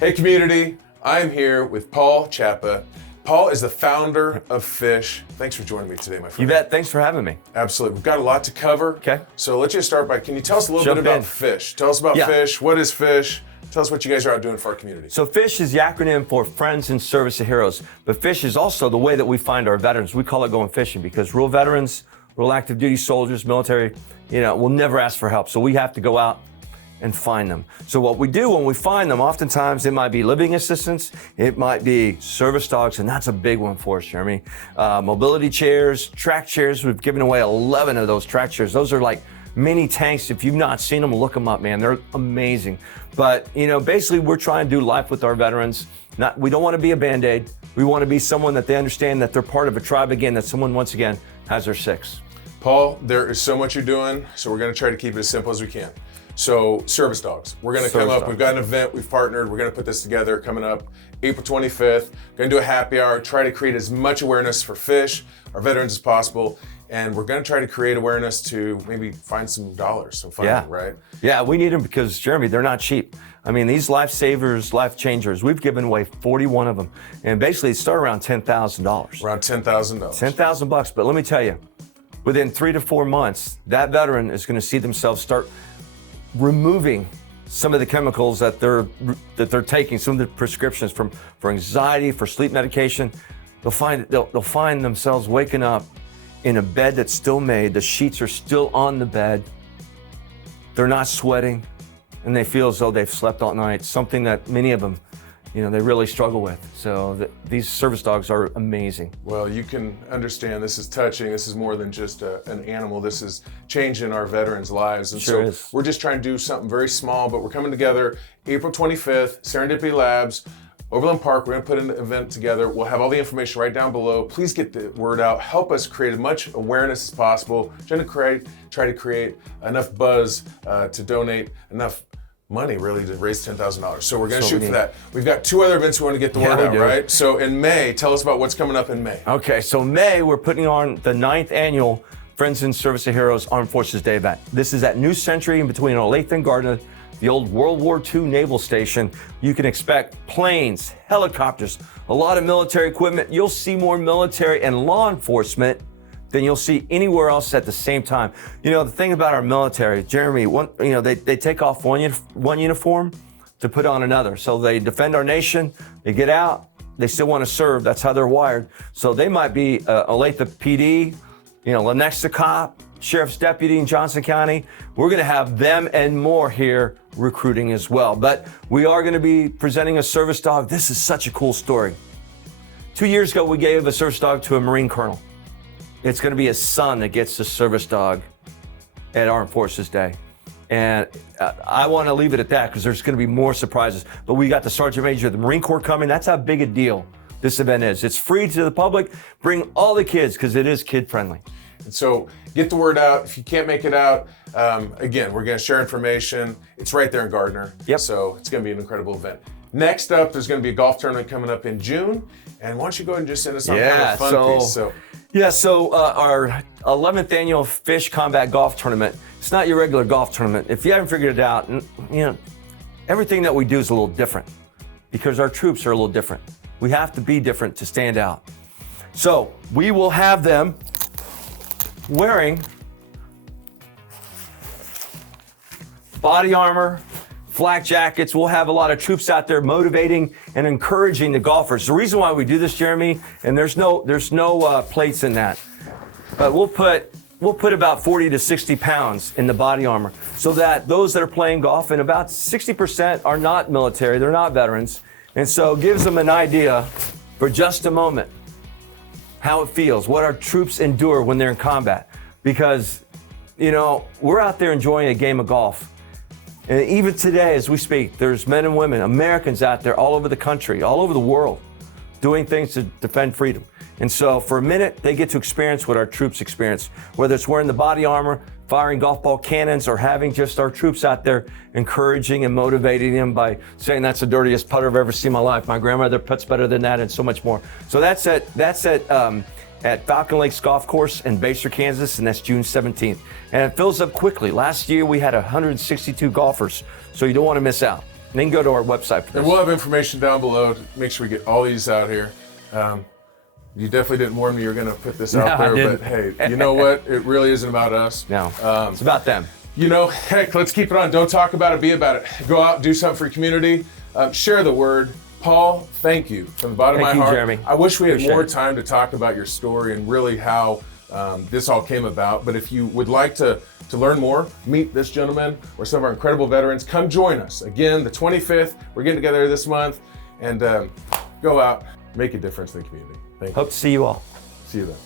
Hey community, I'm here with Paul Chapa. Paul is the founder of Fish. Thanks for joining me today, my friend. You bet. Thanks for having me. Absolutely. We've got a lot to cover. Okay. So let's just start by, can you tell us a little bit about Fish? Tell us about Fish. What is Fish? Tell us what you guys are out doing for our community. So FISH is the acronym for Friends in Service of Heroes. But FISH is also the way that we find our veterans. We call it going fishing because real veterans, real active duty soldiers, military, will never ask for help. So we have to go out and find them. So what we do when we find them, oftentimes it might be living assistance, it might be service dogs, and that's a big one for us, Jeremy. Mobility chairs, track chairs. We've given away 11 of those track chairs. Those are like mini tanks. If you've not seen them, look them up, man. They're amazing. But basically we're trying to do life with our veterans. We don't want to be a Band-Aid. We want to be someone that they understand that they're part of a tribe again, that someone once again has their six. Paul, there is so much you're doing, so we're going to try to keep it as simple as we can. So service dogs, we're going to come up, we've got an event, we've partnered, we're going to put this together coming up April 25th, going to do a happy hour, try to create as much awareness for Fish, our veterans as possible, and we're going to try to create awareness to maybe find some dollars, some funding, right? Yeah, we need them because, Jeremy, they're not cheap. I mean, these lifesavers, life changers, we've given away 41 of them, and basically it started around $10,000. Around $10,000. $10,000, but let me tell you, within 3 to 4 months, that veteran is going to see themselves start removing some of the chemicals that they're taking, some of the prescriptions for anxiety, for sleep medication. They'll find themselves waking up in a bed that's still made. The sheets are still on the bed. They're not sweating, and they feel as though they've slept all night. Something that many of them, they really struggle with. So these service dogs are amazing. Well, you can understand this is touching. This is more than just an animal. This is changing our veterans' lives. And sure so is. We're just trying to do something very small, but we're coming together April 25th, Serendipity Labs, Overland Park. We're going to put an event together. We'll have all the information right down below. Please get the word out. Help us create as much awareness as possible. Try to create enough buzz to donate enough money really to raise $10,000. So we're going to shoot for that. We've got 2 other events we want to get the word out, right? So in May, tell us about what's coming up in May. Okay, so May, we're putting on the 9th annual Friends in Service of Heroes Armed Forces Day event. This is at New Century in between Olathe and Gardner, the old World War II naval station. You can expect planes, helicopters, a lot of military equipment. You'll see more military and law enforcement than you'll see anywhere else at the same time. The thing about our military, Jeremy, they take off one uniform to put on another. So they defend our nation, they get out, they still want to serve. That's how they're wired. So they might be Olathe PD, Lenexa cop, sheriff's deputy in Johnson County. We're gonna have them and more here recruiting as well. But we are gonna be presenting a service dog. This is such a cool story. 2 years ago, we gave a service dog to a Marine colonel. It's going to be his son that gets the service dog at Armed Forces Day. And I want to leave it at that because there's going to be more surprises. But we got the Sergeant Major of the Marine Corps coming. That's how big a deal this event is. It's free to the public. Bring all the kids because it is kid friendly. And so get the word out. If you can't make it out, again, we're going to share information. It's right there in Gardner. Yep. So it's going to be an incredible event. Next up, there's going to be a golf tournament coming up in June. And why don't you go ahead and just send us on kind of a fun piece. So our 11th annual Fish Combat Golf Tournament, it's not your regular golf tournament. If you haven't figured it out, everything that we do is a little different because our troops are a little different. We have to be different to stand out. So we will have them wearing body armor, flak jackets. We'll have a lot of troops out there motivating and encouraging the golfers. The reason why we do this, Jeremy, and there's no plates in that, but we'll put about 40 to 60 pounds in the body armor so that those that are playing golf, and about 60% are not military, they're not veterans, and so it gives them an idea for just a moment how it feels, what our troops endure when they're in combat. Because, we're out there enjoying a game of golf. And even today, as we speak, there's men and women, Americans out there all over the country, all over the world, doing things to defend freedom. And so for a minute, they get to experience what our troops experience, whether it's wearing the body armor, firing golf ball cannons, or having just our troops out there encouraging and motivating them by saying, that's the dirtiest putter I've ever seen in my life. My grandmother puts better than that, and so much more. So that's at Falcon Lakes Golf Course in Baser, Kansas, and that's June 17th. And it fills up quickly. Last year, we had 162 golfers, so you don't want to miss out. Then go to our website for this. And we'll have information down below to make sure we get all these out here. You definitely didn't warn me you were going to put this out No, I there, didn't. but hey, you know what? It really isn't about us. No, it's about them. You know, heck, let's keep it on. Don't talk about it, be about it. Go out, do something for your community. Share the word. Paul, thank you from the bottom of my heart. Jeremy. I wish we had Appreciate more it. time to talk about your story and really how this all came about. But if you would like to learn more, meet this gentleman or some of our incredible veterans, come join us. Again, the 25th, we're getting together this month, and go out, make a difference in the community. Thank you. Hope to see you all. See you then.